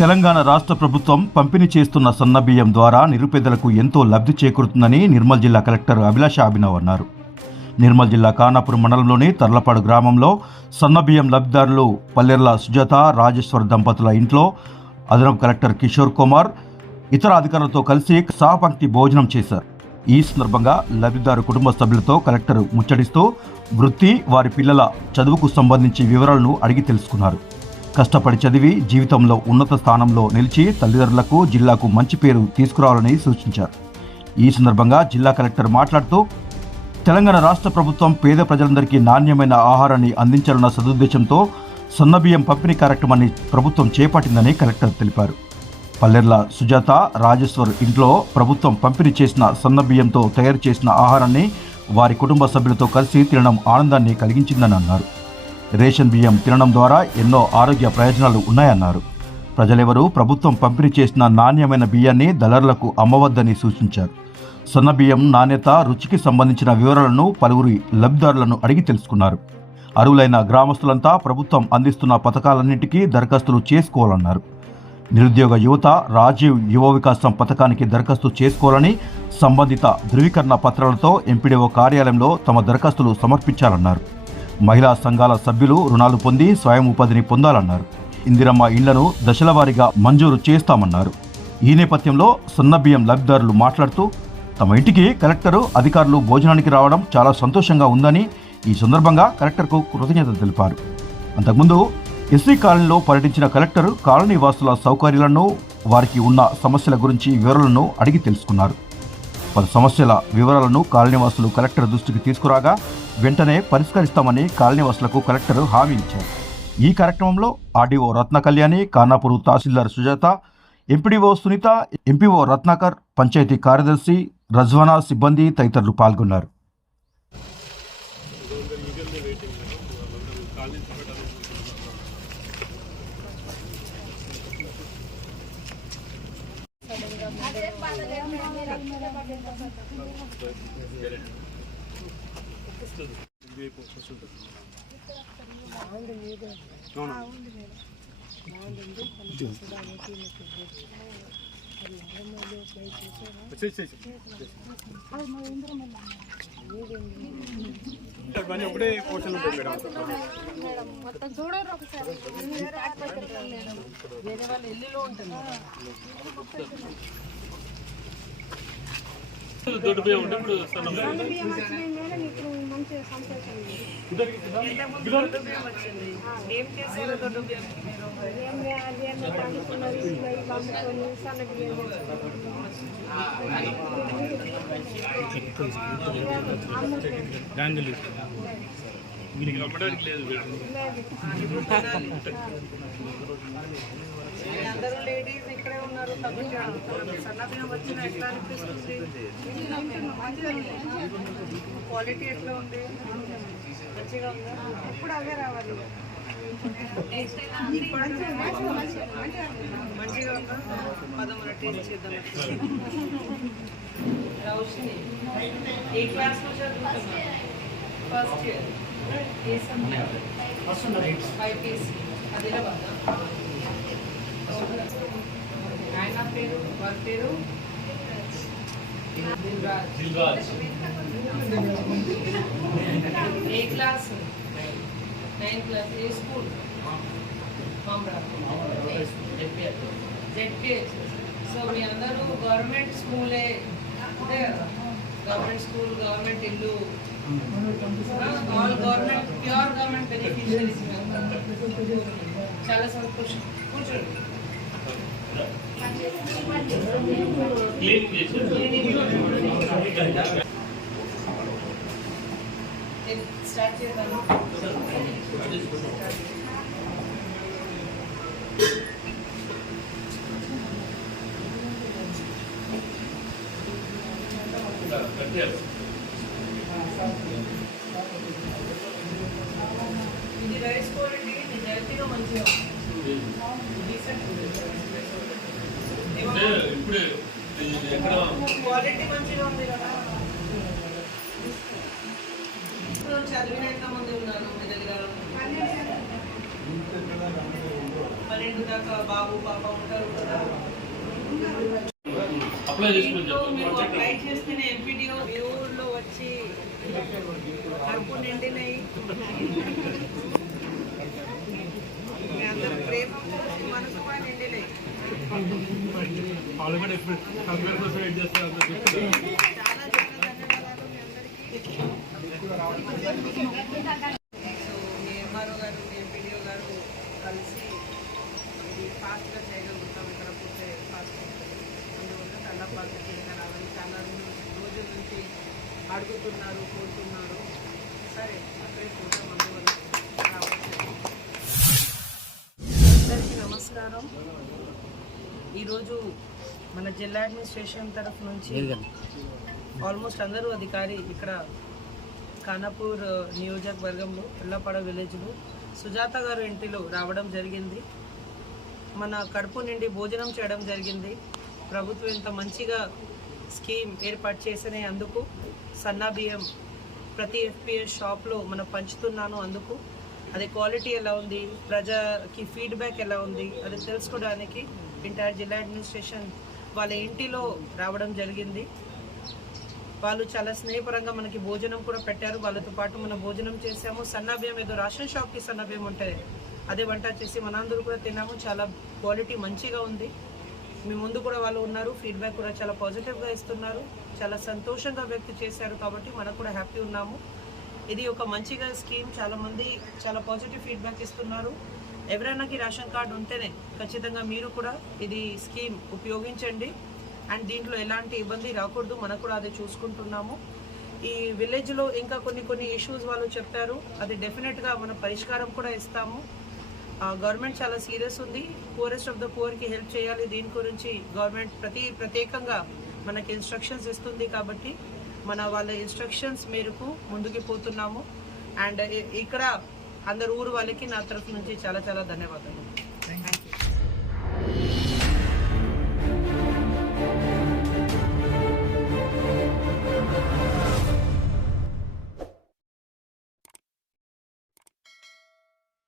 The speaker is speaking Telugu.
తెలంగాణ రాష్ట్ర ప్రభుత్వం పంపిణీ చేస్తున్న సన్నబియ్యం ద్వారా నిరుపేదలకు ఎంతో లబ్ధి చేకూరుతుందని నిర్మల్ జిల్లా కలెక్టర్ అభిలాష అభినవ్ అన్నారు. నిర్మల్ జిల్లా కానాపురం మండలంలోని తర్లపాడు గ్రామంలో సన్నబియ్యం లబ్ధిదారులు పల్లెర్ల సుజాత రాజేశ్వర్ దంపతుల ఇంట్లో అదనపు కలెక్టర్ కిషోర్ కుమార్ ఇతర అధికారులతో కలిసి సహపంక్తి భోజనం చేశారు. ఈ సందర్భంగా లబ్ధిదారు కుటుంబ సభ్యులతో కలెక్టర్ ముచ్చటిస్తూ వృత్తి వారి పిల్లల చదువుకు సంబంధించి వివరాలను అడిగి తెలుసుకున్నారు. కష్టపడి చదివి జీవితంలో ఉన్నత స్థానంలో నిలిచి తల్లిదండ్రులకు జిల్లాకు మంచి పేరు తీసుకురావాలని సూచించారు. ఈ సందర్భంగా జిల్లా కలెక్టర్ మాట్లాడుతూ తెలంగాణ రాష్ట్ర ప్రభుత్వం పేద ప్రజలందరికీ నాణ్యమైన ఆహారాన్ని అందించాలన్న సదుద్దేశంతో సన్నబియ్యం పంపిణీ కార్యక్రమాన్ని ప్రభుత్వం చేపట్టిందని కలెక్టర్ తెలిపారు. పల్లెర్ల సుజాత రాజేశ్వర్ ఇంట్లో ప్రభుత్వం పంపిణీ చేసిన సన్నబియ్యంతో తయారు చేసిన ఆహారాన్ని వారి కుటుంబ సభ్యులతో కలిసి తినడం ఆనందాన్ని కలిగించిందని అన్నారు. రేషన్ బియ్యం తినడం ద్వారా ఎన్నో ఆరోగ్య ప్రయోజనాలు ఉన్నాయన్నారు. ప్రజలెవరూ ప్రభుత్వం పంపిణీ చేసిన నాణ్యమైన బియ్యాన్ని దళారులకు అమ్మవద్దని సూచించారు. సొన్న బియ్యం నాణ్యత రుచికి సంబంధించిన వివరాలను పలువురి లబ్ధిదారులను అడిగి తెలుసుకున్నారు. అరువులైన గ్రామస్తులంతా ప్రభుత్వం అందిస్తున్న పథకాలన్నింటికీ దరఖాస్తులు చేసుకోవాలన్నారు. నిరుద్యోగ యువత రాజీవ్ యువ వికాసం పథకానికి దరఖాస్తు చేసుకోవాలని సంబంధిత ధృవీకరణ పత్రాలతో ఎంపీడీఓ కార్యాలయంలో తమ దరఖాస్తులు సమర్పించాలన్నారు. మహిళా సంఘాల సభ్యులు రుణాలు పొంది స్వయం ఉపాధిని పొందాలన్నారు. ఇందిరమ్మ ఇళ్ళను దశలవారీగా మంజూరు చేస్తామన్నారు. ఈ నేపథ్యంలో సన్నబియ్యం లబ్ధిదారులు మాట్లాడుతూ తమ ఇంటికి కలెక్టరు అధికారులు భోజనానికి రావడం చాలా సంతోషంగా ఉందని ఈ సందర్భంగా కలెక్టర్కు కృతజ్ఞతలు తెలిపారు. అంతకుముందు ఎస్సీ కాలనీలో పర్యటించిన కలెక్టర్ కాలనీ వాసుల సౌకర్యాలను వారికి ఉన్న సమస్యల గురించి వివరాలను అడిగి తెలుసుకున్నారు. పలు సమస్యల వివరాలను కాలనీవాసులు కలెక్టర్ దృష్టికి తీసుకురాగా వెంటనే పరిష్కరిస్తామని కాలనీవాసులకు కలెక్టర్ హామీ ఇచ్చారు ఈ కార్యక్రమంలో RDO Ratna Kalyani Kanapur tahsildar Sujatha MPDO Sunitha MPO Ratnakar panchayat కార్యదర్శి రజ్వానా సిబ్బంది తదితరులు పాల్గొన్నారు Gracias. ఒకటే పోర్షన్ ఉంటుంది మేడం మొత్తం చూడరు ఒకసారి వేరే వాళ్ళ ఇల్లులో ఉంటుంది ఏం చేశారు దొడ్డు బియ్యం మీరు? అందరూ లేడీస్ ఇక్కడే ఉన్నారు తగ్గుగా సన్నబియ్యం వచ్చిన ఎట్లా అనిపిస్తుంది? క్వాలిటీ ఎట్లా ఉంది? మంచిగా ఉందా? ఎప్పుడు అవే రావాలి. మంచిగా ఉందా? పదమూడు టేస్ట్ చేద్దాం. రౌషిని ఏ క్లాస్లో చదువుతున్నా ఫస్ట్ ఇయర్ ఏ సబ్జెక్ట్ బైపీసీ ఆదిలాబాద్ ఆయన పేరు వారి పేరు? ఏ క్లాస్? Nine class. ఏ స్కూల్? జెడ్పిహెచ్ సో మీ అందరూ గవర్నమెంట్ స్కూలే. అంతే కదా? గవర్నమెంట్ స్కూల్ గవర్నమెంట్ ఇల్లు. ఆల్ గవర్నమెంట్ ప్యూర్ గవర్నమెంట్ చాలా సంతోషం. కూర్చోండి. స్టార్ట్ చేద్దాము ఇది రైస్ క్వాలిటీ నిజాయితీగా మంచిగా ఉంది. Decent ఉంది. ఏమన్నా? ఇప్పుడే ఎక్కడ క్వాలిటీ మంచిగా ఉంది కదా ఇప్పుడు చదివిన ఎంతమంది ఉన్నారు మీ దగ్గర పన్నెండు దాకా బాబు పాప ఉంటారు కదా మీరు అప్లై చేస్తేనే ఎంపీడీఓ మీ ఊర్లో వచ్చి కడుపు నిండినాయి మీ అందరి ప్రేమ మనసు కూడా నిండినాయి వాళ్ళు కూడా ఇప్పుడు కంప్యూటర్ కోసం వెయిట్ చేస్తారు అందరూ చెప్తున్నారు. చాలా చాలా ధన్యవాదాలు మీ అందరికీ సో మీ ఎంఆర్ఓ గారు మీ ఎంపీడీఓ గారు కలిసి ఇది ఫాస్ట్గా చేయగలుగుతాం ఇక్కడ పోతే ఫాస్ట్ అందువల్ల చాలా పద్ధతిగా రావాలి చాలా రోజుల నుంచి అడుగుతున్నారు కోరుతున్నారు సరే అక్కడే పోతాం అందువల్ల అందరికీ నమస్కారం. ఈరోజు మన జిల్లా అడ్మినిస్ట్రేషన్ తరఫు నుంచి ఆల్మోస్ట్ అందరూ అధికారి ఇక్కడ ఖానాపూర్ నియోజకవర్గంలో ఎల్లపాడ విలేజ్లో సుజాత గారు ఇంటిలో రావడం జరిగింది. మన కడుపు నిండి భోజనం చేయడం జరిగింది. ప్రభుత్వం ఇంత మంచిగా స్కీమ్ ఏర్పాటు చేసిన అందుకు సన్నా బియ్యం ప్రతి ఎఫ్పిఎస్ షాప్లో మనం పంచుతున్నాను అందుకు. అది క్వాలిటీ ఎలా ఉంది? ప్రజకి ఫీడ్బ్యాక్ ఎలా ఉంది? అది తెలుసుకోవడానికి ఇంటర్ జిల్లా అడ్మినిస్ట్రేషన్ వాళ్ళ ఇంటిలో రావడం జరిగింది. వాళ్ళు చాలా స్నేహపరంగా మనకి భోజనం కూడా పెట్టారు. వాళ్ళతో పాటు మనం భోజనం చేసాము సన్నా బియ్యం ఏదో రేషన్ షాప్కి సన్నా బియ్యం ఉంటుంది అదే వంట చేసి మనందరూ కూడా తిన్నాము. చాలా క్వాలిటీ మంచిగా ఉంది. మీ ముందు కూడా వాళ్ళు ఉన్నారు. ఫీడ్బ్యాక్ కూడా చాలా పాజిటివ్గా ఇస్తున్నారు. చాలా సంతోషంగా వ్యక్తి చేశారు కాబట్టి మనకు కూడా హ్యాపీ ఉన్నాము. ఇది ఒక మంచిగా స్కీమ్ చాలామంది చాలా పాజిటివ్ ఫీడ్బ్యాక్ ఇస్తున్నారు. ఎవరైనాకి రేషన్ కార్డు ఉంటేనే ఖచ్చితంగా మీరు కూడా ఇది స్కీమ్ ఉపయోగించండి. అండ్ దీంట్లో ఎలాంటి ఇబ్బంది రాకూడదు. మనకు కూడా అది చూసుకుంటున్నాము. ఈ విలేజ్లో ఇంకా కొన్ని కొన్ని ఇష్యూస్ వాళ్ళు చెప్పారు. అది డెఫినెట్గా మన పరిష్కారం కూడా ఇస్తాము. గవర్నమెంట్ చాలా సీరియస్ ఉంది. పూరెస్ట్ ఆఫ్ ద పూర్కి హెల్ప్ చేయాలి. దీని గురించి గవర్నమెంట్ ప్రతి ప్రత్యేకంగా మనకి ఇన్స్ట్రక్షన్స్ ఇస్తుంది కాబట్టి మన వాళ్ళ ఇన్స్ట్రక్షన్స్ మేరకు ముందుకు పోతున్నాము. అండ్ ఇక్కడ అందరు ఊరు వాళ్ళకి నా తరఫు నుంచి చాలా చాలా ధన్యవాదాలు. Thank you